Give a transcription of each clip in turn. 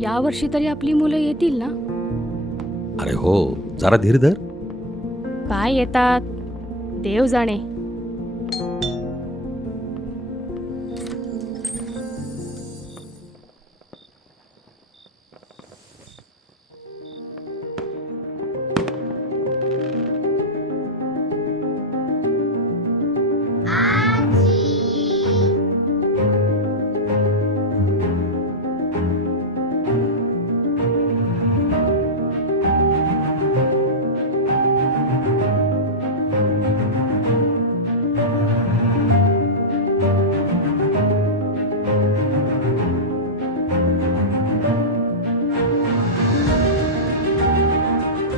यावर्षी तरी आपली मुलं येतील ना? अरे हो, जरा धीर धर. काय येतात देव जाणे.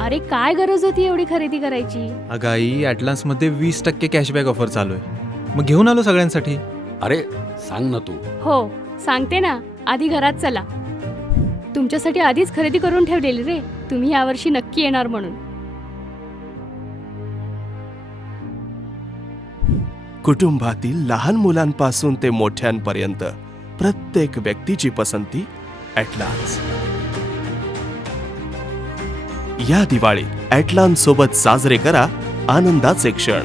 अरे काय गरज होती एवढी खरेदी करायची? अगं आई, ॲटलान्समध्ये 20% कॅशबॅक ऑफर चालू आहे. मग घेऊन आलो सगळ्यांसाठी. अरे सांग ना तू. हो सांगते ना, आधी घरात चला. तुमच्यासाठी आधीच खरेदी करून ठेवलेली रे, तुम्ही यावर्षी नक्की येणार म्हणून. कुटुंबातील लहान मुलांपासून ते मोठ्यांपर्यंत प्रत्येक व्यक्तीची पसंती ॲटलान्स. या दिवाळीत ॲटलान्स सोबत साजरे करा आनंदाचे क्षण.